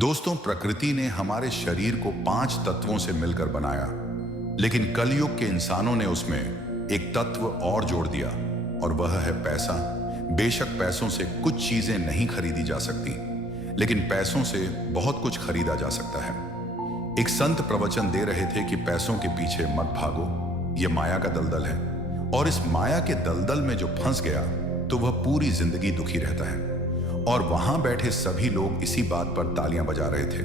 दोस्तों, प्रकृति ने हमारे शरीर को 5 तत्वों से मिलकर बनाया, लेकिन कलयुग के इंसानों ने उसमें एक तत्व और जोड़ दिया और वह है पैसा। बेशक पैसों से कुछ चीजें नहीं खरीदी जा सकती, लेकिन पैसों से बहुत कुछ खरीदा जा सकता है। एक संत प्रवचन दे रहे थे कि पैसों के पीछे मत भागो, ये माया का दलदल है, और इस माया के दलदल में जो फंस गया तो वह पूरी जिंदगी दुखी रहता है। और वहां बैठे सभी लोग इसी बात पर तालियां बजा रहे थे।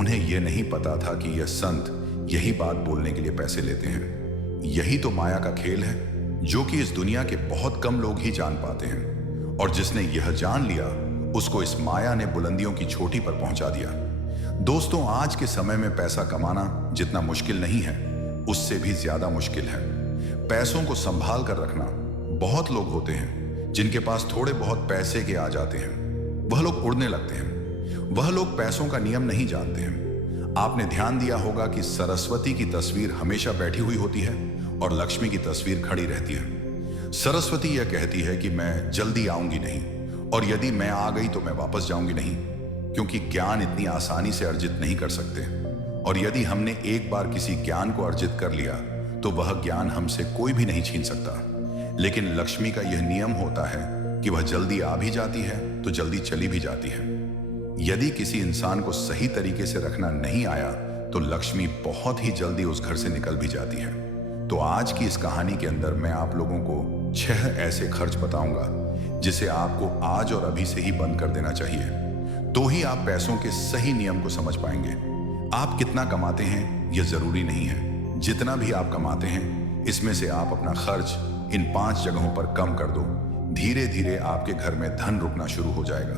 उन्हें यह नहीं पता था कि यह संत यही बात बोलने के लिए पैसे लेते हैं। यही तो माया का खेल है, जो कि इस दुनिया के बहुत कम लोग ही जान पाते हैं, और जिसने यह जान लिया उसको इस माया ने बुलंदियों की चोटी पर पहुंचा दिया। दोस्तों, आज के समय में पैसा कमाना जितना मुश्किल नहीं है, उससे भी ज्यादा मुश्किल है पैसों को संभाल कर रखना। बहुत लोग होते हैं जिनके पास थोड़े बहुत पैसे के आ जाते हैं, वह लोग उड़ने लगते हैं। वह लोग पैसों का नियम नहीं जानते हैं। आपने ध्यान दिया होगा कि सरस्वती की तस्वीर हमेशा बैठी हुई होती है और लक्ष्मी की तस्वीर खड़ी रहती है। सरस्वती यह कहती है कि मैं जल्दी आऊंगी नहीं, और यदि मैं आ गई तो मैं वापस जाऊंगी नहीं, क्योंकि ज्ञान इतनी आसानी से अर्जित नहीं कर सकते, और यदि हमने एक बार किसी ज्ञान को अर्जित कर लिया तो वह ज्ञान हमसे कोई भी नहीं छीन सकता। लेकिन लक्ष्मी का यह नियम होता है कि वह जल्दी आ भी जाती है तो जल्दी चली भी जाती है। यदि किसी इंसान को सही तरीके से रखना नहीं आया तो लक्ष्मी बहुत ही जल्दी उस घर से निकल भी जाती है। तो आज की इस कहानी के अंदर मैं आप लोगों को 6 ऐसे खर्च बताऊंगा जिसे आपको आज और अभी से ही बंद कर देना चाहिए, तो ही आप पैसों के सही नियम को समझ पाएंगे। आप कितना कमाते हैं यह जरूरी नहीं है, जितना भी आप कमाते हैं इसमें से आप अपना खर्च इन 5 जगहों पर कम कर दो। धीरे धीरे आपके घर में धन रुकना शुरू हो जाएगा।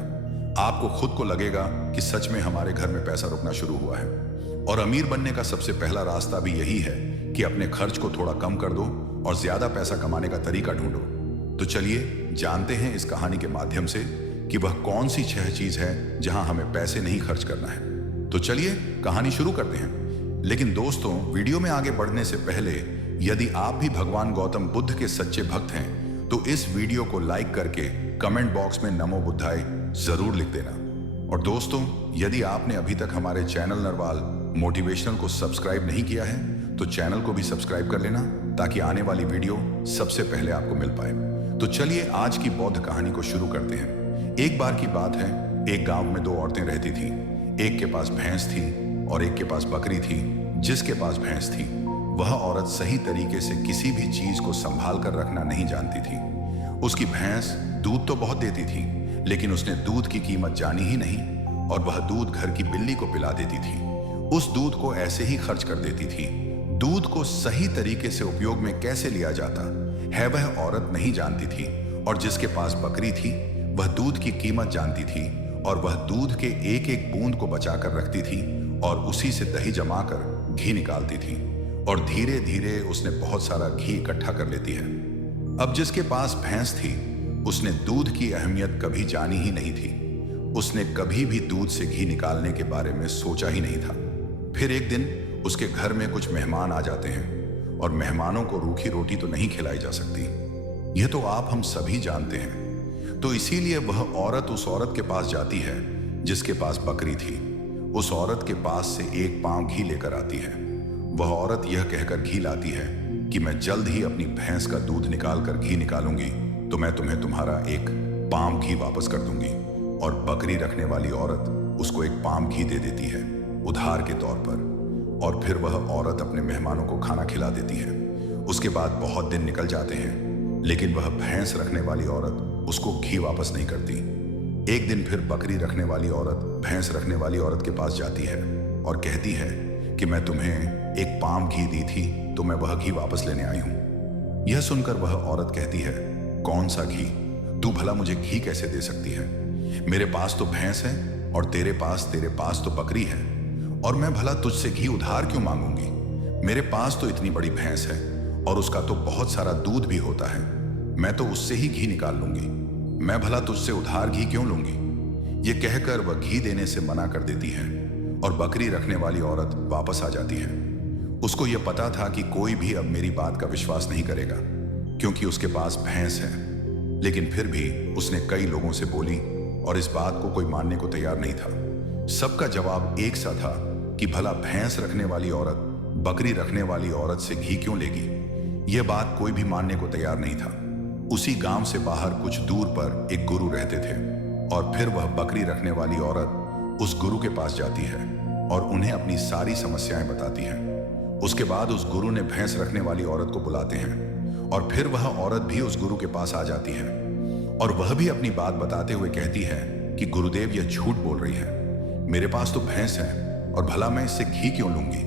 आपको खुद को लगेगा कि सच में हमारे घर में पैसा रुकना शुरू हुआ है। और अमीर बनने का सबसे पहला रास्ता भी यही है कि अपने खर्च को थोड़ा कम कर दो और ज्यादा पैसा कमाने का तरीका ढूंढो। तो चलिए जानते हैं इस कहानी के माध्यम से कि वह कौन सी 6 चीज है जहां हमें पैसे नहीं खर्च करना है। तो चलिए कहानी शुरू करते हैं। लेकिन दोस्तों, वीडियो में आगे बढ़ने से पहले यदि आप भी भगवान गौतम बुद्ध के सच्चे भक्त हैं तो इस वीडियो को लाइक करके कमेंट बॉक्स में नमो बुद्धाय जरूर लिख देना। और दोस्तों, यदि आपने अभी तक हमारे चैनल नरवाल मोटिवेशनल को सब्सक्राइब नहीं किया है तो चैनल को भी सब्सक्राइब कर लेना, ताकि आने वाली वीडियो सबसे पहले आपको मिल पाए। तो चलिए आज की बौद्ध कहानी को शुरू करते हैं। एक बार की बात है, एक गांव में 2 औरतें रहती थीं। एक के पास भैंस थी और एक के पास बकरी थी। जिसके पास भैंस थी वह औरत सही तरीके से किसी भी चीज को संभाल कर रखना नहीं जानती थी। उसकी भैंस दूध तो बहुत देती थी, लेकिन उसने दूध की कीमत जानी ही नहीं, और वह दूध घर की बिल्ली को पिला देती थी। उस दूध को ऐसे ही खर्च कर देती थी। दूध को सही तरीके से उपयोग में कैसे लिया जाता है वह औरत नहीं जानती थी। और जिसके पास बकरी थी वह दूध की कीमत जानती थी, और वह दूध के एक एक बूंद को बचाकर रखती थी और उसी से दही जमाकर घी निकालती थी, और धीरे धीरे उसने बहुत सारा घी इकट्ठा कर लेती है। अब जिसके पास भैंस थी उसने दूध की अहमियत कभी जानी ही नहीं थी। उसने कभी भी दूध से घी निकालने के बारे में सोचा ही नहीं था। फिर एक दिन उसके घर में कुछ मेहमान आ जाते हैं, और मेहमानों को रूखी रोटी तो नहीं खिलाई जा सकती, यह तो आप हम सभी जानते हैं। तो इसीलिए वह औरत उस औरत के पास जाती है जिसके पास बकरी थी। उस औरत के पास से एक पांव घी लेकर आती है। वह औरत यह कहकर घी लाती है कि मैं जल्द ही अपनी भैंस का दूध निकाल कर घी निकालूंगी तो मैं तुम्हें तुम्हारा एक पाम घी वापस कर दूंगी। और बकरी रखने वाली औरत उसको एक पाम घी दे देती है उधार के तौर पर। और फिर वह औरत अपने मेहमानों को खाना खिला देती है। उसके बाद बहुत दिन निकल जाते हैं, लेकिन वह भैंस रखने वाली औरत उसको घी वापस नहीं करती। एक दिन फिर बकरी रखने वाली औरत भैंस रखने वाली औरत के पास जाती है और कहती है कि मैं तुम्हें एक पाम घी दी थी तो मैं वह घी वापस लेने आई हूं। यह सुनकर वह औरत कहती है, कौन सा घी? तू भला मुझे घी कैसे दे सकती है? मेरे पास तो भैंस है और तेरे पास तो बकरी है, और मैं भला तुझसे घी उधार क्यों मांगूंगी? मेरे पास तो इतनी बड़ी भैंस है और उसका तो बहुत सारा दूध भी होता है, मैं तो उससे ही घी निकाल लूंगी। मैं भला तुझसे उधार घी क्यों लूंगी? ये कहकर वह घी देने से मना कर देती है, और बकरी रखने वाली औरत वापस आ जाती है। उसको यह पता था कि कोई भी अब मेरी बात का विश्वास नहीं करेगा, क्योंकि उसके पास भैंस है। लेकिन फिर भी उसने कई लोगों से बोली और इस बात को कोई मानने को तैयार नहीं था। सबका जवाब एक सा था कि भला भैंस रखने वाली औरत बकरी रखने वाली औरत से घी क्यों लेगी। यह बात कोई भी मानने को तैयार नहीं था। उसी गांव से बाहर कुछ दूर पर एक गुरु रहते थे और फिर वह बकरी रखने वाली औरत उस गुरु के पास जाती है और उन्हें अपनी सारी समस्याएं बताती है। उसके बाद उस गुरु ने भैंस रखने वाली औरत को बुलाते हैं और फिर वह औरत भी उस गुरु के पास आ जाती है और वह भी अपनी बात बताते हुए कहती है कि गुरुदेव यह झूठ बोल रही है, मेरे पास तो भैंस है और भला मैं इससे घी क्यों लूंगी।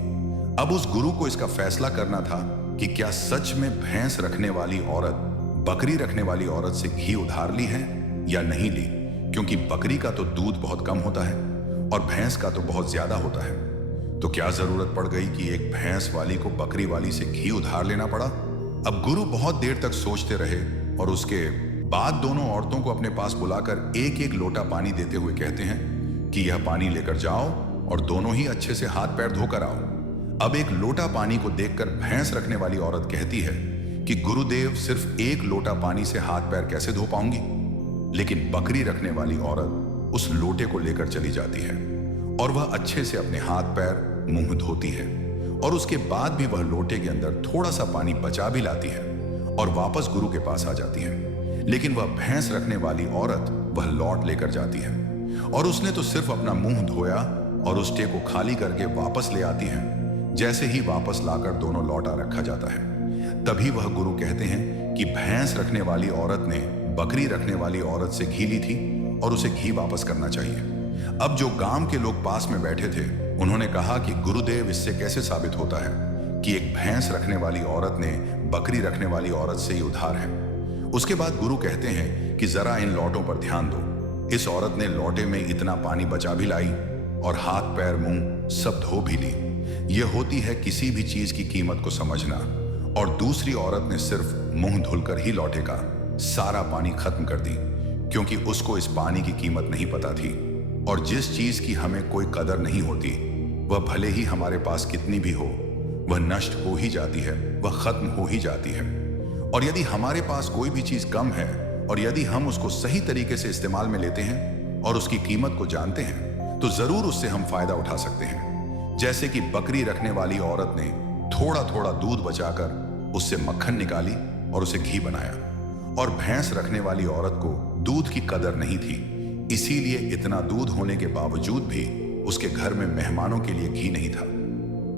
अब उस गुरु को इसका फैसला करना था कि क्या सच में भैंस रखने वाली औरत बकरी रखने वाली औरत से घी उधार ली है या नहीं ली, क्योंकि बकरी का तो दूध बहुत कम होता है और भैंस का तो बहुत ज्यादा होता है। तो क्या जरूरत पड़ गई कि एक भैंस वाली को बकरी वाली से घी उधार लेना पड़ा। अब गुरु बहुत देर तक सोचते रहे और उसके बाद दोनों औरतों को अपने पास बुलाकर एक एक लोटा पानी देते हुए कहते हैं कि यह पानी लेकर जाओ और दोनों ही अच्छे से हाथ पैर धोकर आओ। अब एक लोटा पानी को देखकर भैंस रखने वाली औरत कहती है कि गुरुदेव सिर्फ एक लोटा पानी से हाथ पैर कैसे धो पाऊंगी। लेकिन बकरी रखने वाली औरत उस लोटे को लेकर चली जाती है और वह अच्छे से अपने हाथ पैर मुंह धोती है और उसके बाद भी वह लोटे के अंदर थोड़ा सा पानी बचा भी लाती है और वापस गुरु के पास आ जाती है। लेकिन वह भैंस रखने वाली औरत वह लौट लेकर जाती है और उसने तो सिर्फ अपना मुंह धोया और उस टे को खाली करके वापस ले आती है। जैसे ही वापस लाकर दोनों लौटा रखा जाता है, तभी वह गुरु कहते हैं कि भैंस रखने वाली औरत ने बकरी रखने वाली औरत से घी ली थी और उसे घी वापस करना चाहिए। अब जो गांव के लोग पास में बैठे थे, उन्होंने कहा कि गुरुदेव इससे कैसे साबित होता है कि एक भैंस रखने वाली औरत ने बकरी रखने वाली औरत से ही उधार है। उसके बाद गुरु कहते हैं कि जरा इन लौटों पर ध्यान दो। इस औरत ने लोटे में इतना पानी बचा भी लाई और हाथ पैर मुंह सब धो भी ली। यह होती है किसी भी चीज की कीमत को समझना। और दूसरी औरत ने सिर्फ मुंह धुलकर ही लोटे का सारा पानी खत्म कर दी, क्योंकि उसको इस पानी की कीमत नहीं पता थी। और जिस चीज की हमें कोई कदर नहीं होती, वह भले ही हमारे पास कितनी भी हो, वह नष्ट हो ही जाती है, वह खत्म हो ही जाती है। और यदि हमारे पास कोई भी चीज कम है और यदि हम उसको सही तरीके से इस्तेमाल में लेते हैं और उसकी कीमत को जानते हैं, तो जरूर उससे हम फायदा उठा सकते हैं। जैसे कि बकरी रखने वाली औरत ने थोड़ा थोड़ा दूध बचाकर उससे मक्खन निकाली और उसे घी बनाया, और भैंस रखने वाली औरत को दूध की कदर नहीं थी, इसीलिए इतना दूध होने के बावजूद भी उसके घर में मेहमानों के लिए घी नहीं था।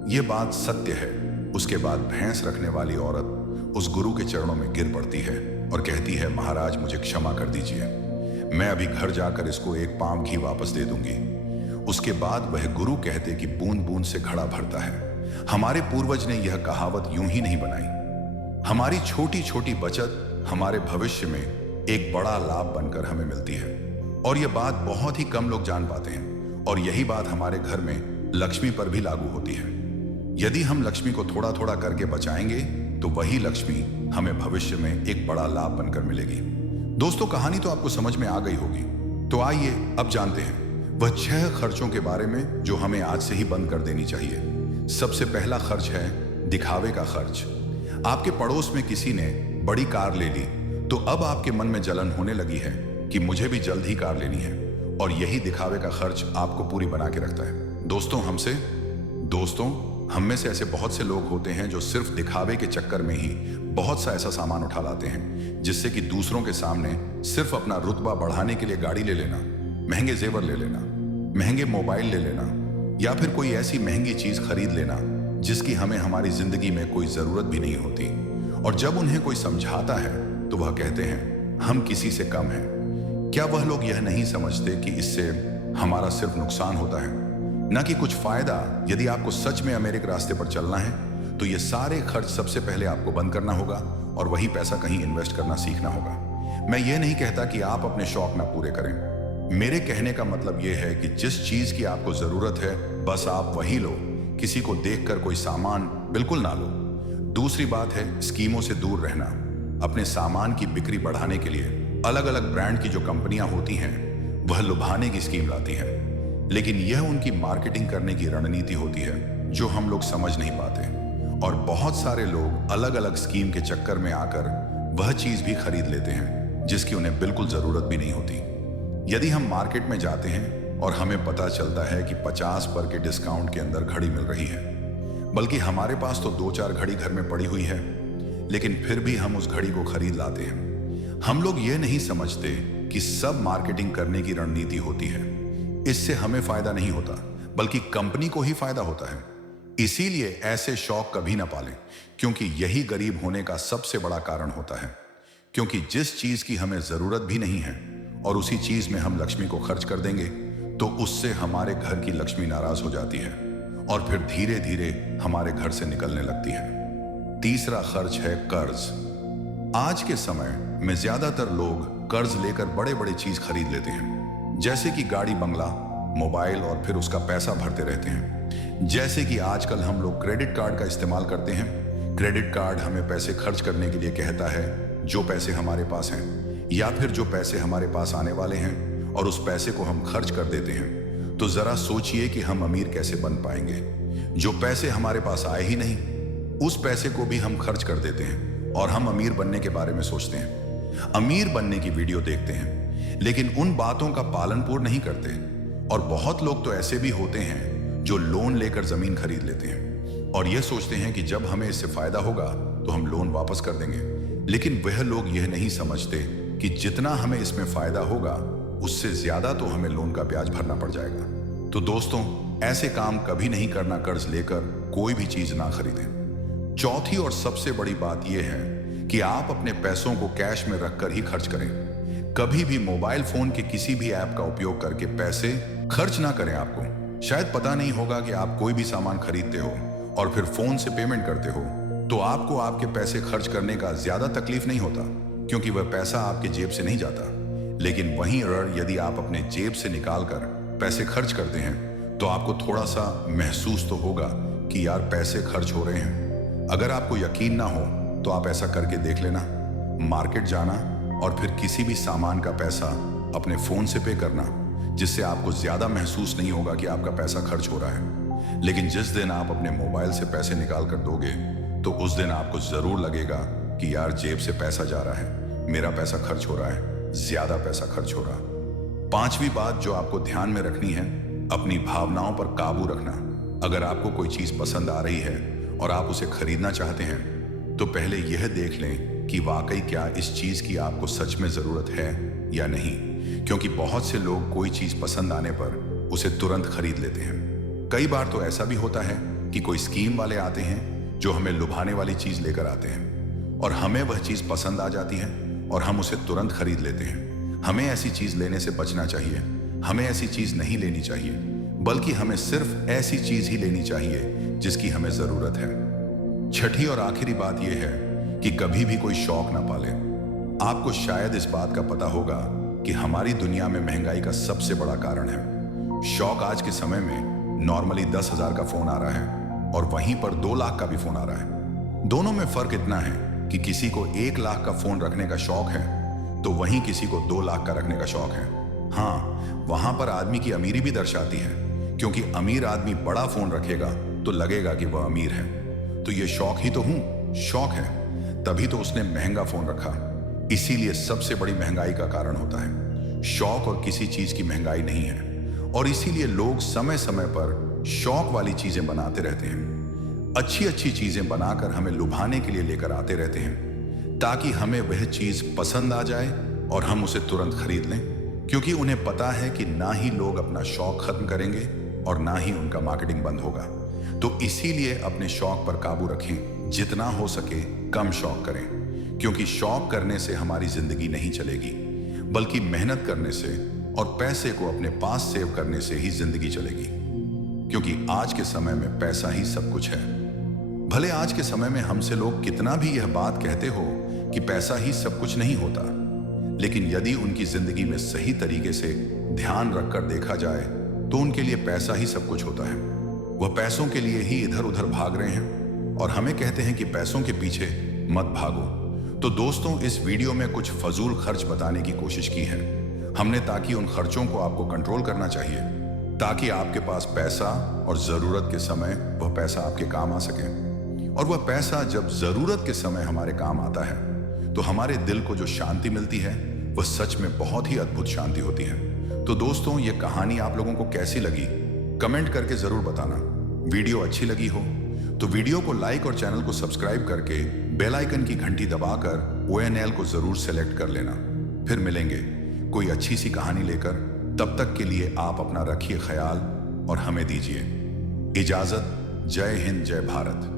यह बात सत्य है। उसके बाद भैंस रखने वाली औरत उस गुरु के चरणों में गिर पड़ती है और कहती है, महाराज मुझे क्षमा कर दीजिए, मैं अभी घर जाकर इसको एक पांव घी वापस दे दूंगी। उसके बाद वह गुरु कहते कि बूंद बूंद से घड़ा भरता है। हमारे पूर्वज ने यह कहावत यूं ही नहीं बनाई। हमारी छोटी छोटी बचत हमारे भविष्य में एक बड़ा लाभ बनकर हमें मिलती है, और यह बात बहुत ही कम लोग जान पाते हैं। और यही बात हमारे घर में लक्ष्मी पर भी लागू होती है। यदि हम लक्ष्मी को थोड़ा थोड़ा करके बचाएंगे, तो वही लक्ष्मी हमें भविष्य में एक बड़ा लाभ बनकर मिलेगी। दोस्तों, कहानी तो आपको समझ में आ गई होगी। तो आइए अब जानते हैं वह 6 खर्चों के बारे में जो हमें आज से ही बंद कर देनी चाहिए। सबसे पहला खर्च है दिखावे का खर्च। आपके पड़ोस में किसी ने बड़ी कार ले ली, तो अब आपके मन में जलन होने लगी है कि मुझे भी जल्द ही कार लेनी है, और यही दिखावे का खर्च आपको पूरी बना के रखता है। दोस्तों, हम में से ऐसे बहुत से लोग होते हैं जो सिर्फ दिखावे के चक्कर में ही बहुत सा ऐसा सामान उठा लाते हैं, जिससे कि दूसरों के सामने सिर्फ अपना रुतबा बढ़ाने के लिए गाड़ी ले लेना, महंगे जेवर ले लेना, महंगे मोबाइल ले लेना, या फिर कोई ऐसी महंगी चीज खरीद लेना जिसकी हमें हमारी जिंदगी में कोई जरूरत भी नहीं होती। और जब उन्हें कोई समझाता है तो वह कहते हैं हम किसी से कम हैं। क्या वह लोग यह नहीं समझते कि इससे हमारा सिर्फ नुकसान होता है, न कि कुछ फायदा। यदि आपको सच में अमेरिक रास्ते पर चलना है, तो ये सारे खर्च सबसे पहले आपको बंद करना होगा और वही पैसा कहीं इन्वेस्ट करना सीखना होगा। मैं ये नहीं कहता कि आप अपने शौक ना पूरे करें। मेरे कहने का मतलब यह है कि जिस चीज की आपको जरूरत है, बस आप वही लो। किसी को देखकर कोई सामान बिल्कुल ना लो। दूसरी बात है स्कीमों से दूर रहना। अपने सामान की बिक्री बढ़ाने के लिए अलग अलग ब्रांड की जो कंपनियां होती हैं, वह लुभाने की स्कीम लाती हैं, लेकिन यह उनकी मार्केटिंग करने की रणनीति होती है जो हम लोग समझ नहीं पाते। और बहुत सारे लोग अलग अलग स्कीम के चक्कर में आकर वह चीज भी खरीद लेते हैं जिसकी उन्हें बिल्कुल जरूरत भी नहीं होती। यदि हम मार्केट में जाते हैं और हमें पता चलता है कि 50% के डिस्काउंट के अंदर घड़ी मिल रही है। बल्कि हमारे पास तो 2-4 घड़ी घर में पड़ी हुई है, लेकिन फिर भी हम उस घड़ी को खरीद लाते हैं। हम लोग ये नहीं समझते कि सब मार्केटिंग करने की रणनीति होती है। इससे हमें फायदा नहीं होता, बल्कि कंपनी को ही फायदा होता है। इसीलिए ऐसे शौक कभी ना पालें, क्योंकि यही गरीब होने का सबसे बड़ा कारण होता है। क्योंकि जिस चीज की हमें जरूरत भी नहीं है और उसी चीज में हम लक्ष्मी को खर्च कर देंगे, तो उससे हमारे घर की लक्ष्मी नाराज हो जाती है और फिर धीरे धीरे हमारे घर से निकलने लगती है। तीसरा खर्च है कर्ज। आज के समय में ज्यादातर लोग कर्ज लेकर बड़े बड़े चीज खरीद लेते हैं, जैसे कि गाड़ी, बंगला, मोबाइल, और फिर उसका पैसा भरते रहते हैं। जैसे कि आजकल हम लोग क्रेडिट कार्ड का इस्तेमाल करते हैं। क्रेडिट कार्ड हमें पैसे खर्च करने के लिए कहता है, जो पैसे हमारे पास हैं या फिर जो पैसे हमारे पास आने वाले हैं, और उस पैसे को हम खर्च कर देते हैं। तो जरा सोचिए कि हम अमीर कैसे बन पाएंगे। जो पैसे हमारे पास आए ही नहीं, उस पैसे को भी हम खर्च कर देते हैं और हम अमीर बनने के बारे में सोचते हैं, अमीर बनने की वीडियो देखते हैं, लेकिन उन बातों का पालन पूर्ण नहीं करते। और बहुत लोग तो ऐसे भी होते हैं जो लोन लेकर जमीन खरीद लेते हैं और यह सोचते हैं कि जब हमें इससे फायदा होगा तो हम लोन वापस कर देंगे। लेकिन वह लोग यह नहीं समझते कि जितना हमें इसमें फायदा होगा, उससे ज्यादा तो हमें लोन का ब्याज भरना पड़ जाएगा। तो दोस्तों, ऐसे काम कभी नहीं करना। कर्ज लेकर कोई भी चीज ना खरीदें। चौथी और सबसे बड़ी बात यह है कि आप अपने पैसों को कैश में रखकर ही खर्च करें। कभी भी मोबाइल फोन के किसी भी ऐप का उपयोग करके पैसे खर्च ना करें। आपको शायद पता नहीं होगा कि आप कोई भी सामान खरीदते हो और फिर फोन से पेमेंट करते हो, तो आपको आपके पैसे खर्च करने का ज्यादा तकलीफ नहीं होता, क्योंकि वह पैसा आपके जेब से नहीं जाता। लेकिन वहीं अगर यदि आप अपने जेब से निकालकर पैसे खर्च करते हैं, तो आपको थोड़ा सा महसूस तो होगा कि यार पैसे खर्च हो रहे हैं। अगर आपको यकीन ना हो तो आप ऐसा करके देख लेना। मार्केट जाना और फिर किसी भी सामान का पैसा अपने फोन से पे करना, जिससे आपको ज्यादा महसूस नहीं होगा कि आपका पैसा खर्च हो रहा है। लेकिन जिस दिन आप अपने मोबाइल से पैसे निकाल कर दोगे, तो उस दिन आपको जरूर लगेगा कि यार जेब से पैसा जा रहा है, मेरा पैसा खर्च हो रहा है, ज्यादा पैसा खर्च हो रहा है। पांचवी बात जो आपको ध्यान में रखनी है, अपनी भावनाओं पर काबू रखना। अगर आपको कोई चीज पसंद आ रही है और आप उसे खरीदना चाहते हैं, तो पहले यह देख लें कि वाकई क्या इस चीज की आपको सच में जरूरत है या नहीं। क्योंकि बहुत से लोग कोई चीज पसंद आने पर उसे तुरंत खरीद लेते हैं। कई बार तो ऐसा भी होता है कि कोई स्कीम वाले आते हैं जो हमें लुभाने वाली चीज लेकर आते हैं और हमें वह चीज पसंद आ जाती है और हम उसे तुरंत खरीद लेते हैं। हमें ऐसी चीज लेने से बचना चाहिए। हमें ऐसी चीज नहीं लेनी चाहिए, बल्कि हमें सिर्फ ऐसी चीज ही लेनी चाहिए जिसकी हमें जरूरत है। छठी और आखिरी बात यह है कि कभी भी कोई शौक ना पाले। आपको शायद इस बात का पता होगा कि हमारी दुनिया में महंगाई का सबसे बड़ा कारण है शौक। आज के समय में नॉर्मली 10,000 का फोन आ रहा है और वहीं पर 2 लाख का भी फोन आ रहा है। दोनों में फर्क इतना है कि किसी को 1 लाख का फोन रखने का शौक है, तो वहीं किसी को 2 लाख का रखने का शौक है। हाँ, वहां पर आदमी की अमीरी भी दर्शाती है, क्योंकि अमीर आदमी बड़ा फोन रखेगा तो लगेगा कि वह अमीर है। तो ये शौक ही तो शौक है, तभी तो उसने महंगा फोन रखा। इसीलिए सबसे बड़ी महंगाई का कारण होता है शौक, और किसी चीज की महंगाई नहीं है। और इसीलिए लोग समय समय पर शौक वाली चीजें बनाते रहते हैं। अच्छी अच्छी चीजें बनाकर हमें लुभाने के लिए लेकर आते रहते हैं, ताकि हमें वह चीज पसंद आ जाए और हम उसे तुरंत खरीद लें। क्योंकि उन्हें पता है कि ना ही लोग अपना शौक खत्म करेंगे और ना ही उनका मार्केटिंग बंद होगा। तो इसीलिए अपने शौक पर काबू रखें। जितना हो सके कम शौक करें, क्योंकि शौक करने से हमारी जिंदगी नहीं चलेगी, बल्कि मेहनत करने से और पैसे को अपने पास सेव करने से ही जिंदगी चलेगी। क्योंकि आज के समय में पैसा ही सब कुछ है। भले आज के समय में हमसे लोग कितना भी यह बात कहते हो कि पैसा ही सब कुछ नहीं होता, लेकिन यदि उनकी जिंदगी में सही तरीके से ध्यान रखकर देखा जाए तो उनके लिए पैसा ही सब कुछ होता है। वह पैसों के लिए ही इधर उधर भाग रहे हैं और हमें कहते हैं कि पैसों के पीछे मत भागो। तो दोस्तों, इस वीडियो में कुछ फजूल खर्च बताने की कोशिश की है हमने, ताकि उन खर्चों को आपको कंट्रोल करना चाहिए, ताकि आपके पास पैसा और जरूरत के समय वह पैसा आपके काम आ सके। और वह पैसा जब जरूरत के समय हमारे काम आता है, तो हमारे दिल को जो शांति मिलती है वह सच में बहुत ही अद्भुत शांति होती है। तो दोस्तों, ये कहानी आप लोगों को कैसी लगी कमेंट करके जरूर बताना। वीडियो अच्छी लगी हो तो वीडियो को लाइक और चैनल को सब्सक्राइब करके बेल आइकन की घंटी दबाकर ONL को जरूर सेलेक्ट कर लेना। फिर मिलेंगे कोई अच्छी सी कहानी लेकर। तब तक के लिए आप अपना रखिए ख्याल और हमें दीजिए इजाजत। जय हिंद, जय भारत।